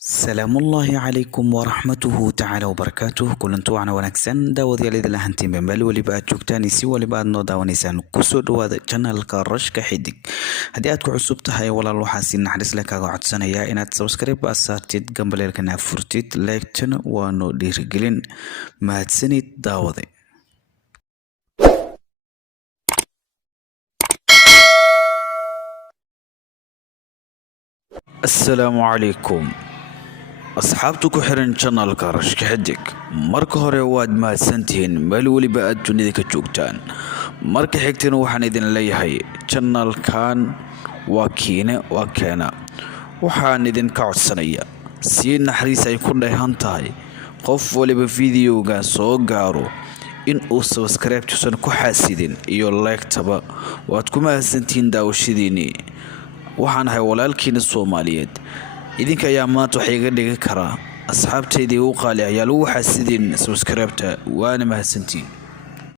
سلام الله عليكم ورحمته تعالى وبركاته كلنتو عنا ونكسن داود يلي دل هنتين بمبال ولي بعد جوكتاني سي ولي بعد نو داونيسان كسو دواد جنال كارش كحيدك هدي ادكو عصوب تهاي ولا لو حاسين نحرس لك اقعد سنيا انات سبسكريب اساتيد جنبال لكنا فرتيت لايكتن وانو ديرجلين ما تسنيد داودي. السلام عليكم asxaabtu ku xiran channelka rashka xidig marka hore waad mahadsantihiin meel waliba aad dunida ka joogtaan marka xigtana waxaan idin leeyahay channelkan waa keena waxaan idin ka codsanayaa si naxariis ay ku dheehan tahay qof waliba videoga soo gaaro in uu subscribe tusan ku xaasidin iyo like taba waad ku mahadsantihiin daawashadiini waxaan ahay walaalkiina Soomaaliyeed idinka ayaa maanta wax iga dhigi kara asxaabteydii u qaali ayaa lagu xasidin subscribe-ta waana mahadsantiin.